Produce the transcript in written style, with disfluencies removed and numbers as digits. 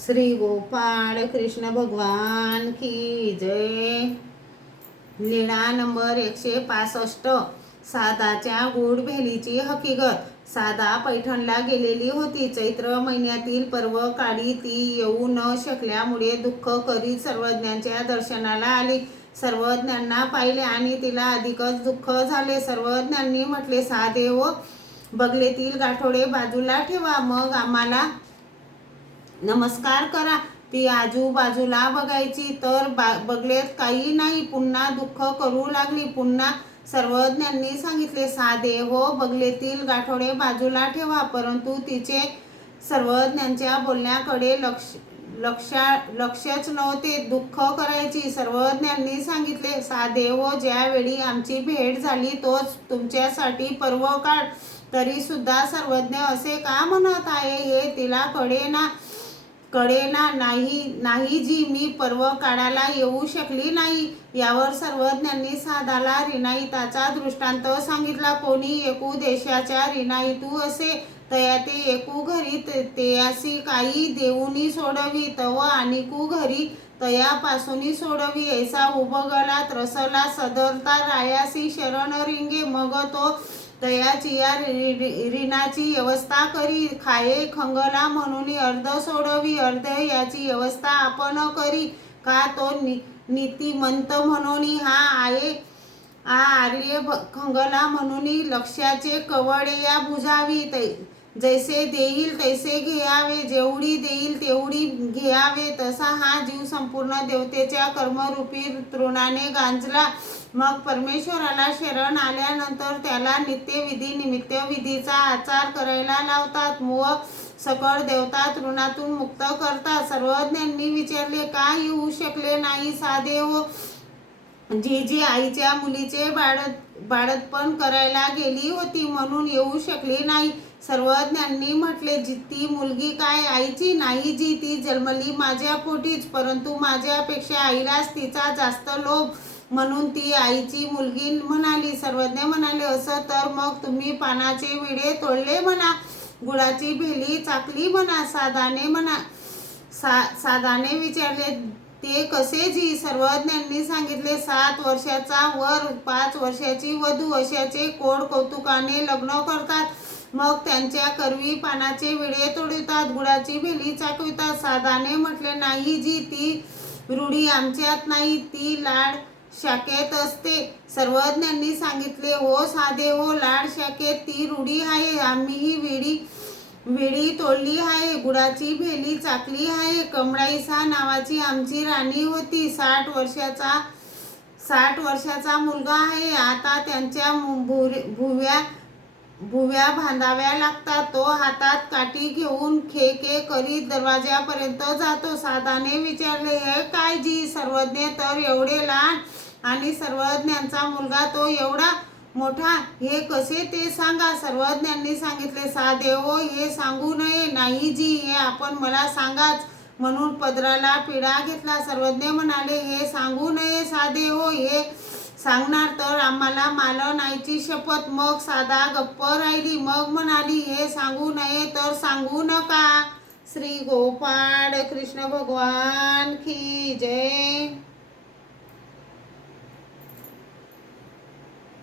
श्री गोपाळ कृष्ण भगवान की जय। लीळा number 165। सादाच्या good भेलीची हकीकत। सादा पैठणला गेलेली होती. चैत्र महिन्यातील पर्व काळी ती येऊ न शकल्यामुळे दुःख करीत सर्वज्ञांच्या दर्शनाला आली. सर्वज्ञांना पाहिले आणि तिला अधिकच दुःख झाले. सर्वज्ञांनी म्हटले, सादेव, बगलेतील गाठोडे बाजूला ठेवा, मग आम्हाला नमस्कार करा. ती आजूबाजूला बघायची तर बगलेत काही नाही. पुन्हा दुःख करू लागली. पुन्हा सर्वज्ञांनी सांगितले, सादेव, बगलेतील गाठोडे बाजूला ठेवा. परंतु तिचे सर्वज्ञांच्या बोलण्याकडे लक्षच नव्हते. दुःख करायची. सर्वज्ञांनी सांगितले, सादेव, ज्यावेळी आमची भेट झाली तोच तुमच्यासाठी पर्व काळ. तरी सुद्धा सर्वज्ञ असे का म्हणत आहे हे तिला कळेना. नाही जी, मी पर्व काढायला येऊ शकली नाही. यावर सर्वज्ञांनी सादाला रिनाईताचा दृष्टांत सांगितला. कोणी एकू देशाच्या रिनाईतू असे, तया ते एकू घरी तेयासी काही देऊनी सोडवी, तव आणिकू घरी तयापासूनी सोडवी. ऐसा उबगला त्रसला सदरता रायासी शरण रिंगे, मग तो तयाचिया ऋणाची व्यवस्था करी. खाये खंगला म्हणून अर्ध सोडवी, अर्ध याची व्यवस्था आपण करी. का तो नीतिमंत म्हणून हा आर्य खंगला म्हणून लक्ष्याचे कवडे या बुजावी. जैसे देईल तैसे घ्यावे, जेवढी देईल तेवढी घ्यावे. तसा हा जीव संपूर्ण देवतेच्या कर्मरूपी तृणाने गांजला. मग परमेश्वराला शरण आल्यानंतर त्याला नित्यविधी निमित्तविधीचा आचार करायला लावतात व सकळ देवता तृणातून मुक्त करतात. सर्वज्ञांनी विचारले, का येऊ शकले नाही सादेव? जी आईच्या मुलीचे बाळंतपण करायला गेली होती म्हणून येऊ शकली नाही. सर्वज्ञांनी म्हटले, ती मुलगी काय आईची नाही जी, ती जन्मली माझ्या पोटीच. परंतु माझ्यापेक्षा आईलाच तिचा जास्त लोभ म्हणून ती आईची मुलगी म्हणाली. सर्वज्ञ म्हणाले, असं तर मग तुम्ही पानाचे विडे तोडले म्हणा, गुळाची भेली चाकली म्हणा. सादाने विचारले, ते कसे जी? सर्वज्ञांनी सांगितले, 7 वर्षाचा वर 5 वर्षाची वधू अशाचे कोड कौतुकाने लग्न करतात. मग त्यांच्या करवी पानाचे विडे तोडवितात, गुळाची भेली चाकवितात. सादाने म्हटले, नाही जी, ती रूढी आमच्यात नाही, ती लाड शाखेत असते. सर्वज्ञांनी सांगितले, हो सादेव, लाड शाखेत ती रूढी आहे. आम्हीही विडी तोडली आहे, गुळाची भेली चाकली आहे. कमळाईसा नावाची आमची राणी होती. 60 वर्षाचा मुलगा आहे. आता त्यांच्या भुव्या बांधाव्या लागतात. तो हातात काठी घेऊन खे करीत दरवाजापर्यंत जातो. सादाने विचारले, हे काय जी? सर्वज्ञ तर एवढे लहान आणि सर्वज्ञांचा मुलगा तो एवढा मोठा, हे कसे ते सांगा. सर्वज्ञांनी सांगितले, सादेव, हे सांगू नये. नाही जी, हे आपण मला सांगाच म्हणून पदराला पिढा घेतला. सर्वज्ञ म्हणाले, हे सांगू नये सादेव, हे सांगणार तर आम्हाला मालनाईची शपथ. मग सादा गप्प राहिली. मग म्हणाली, हे सांगू नये तर सांगू नका. श्री गोपाळ कृष्ण भगवान की जय।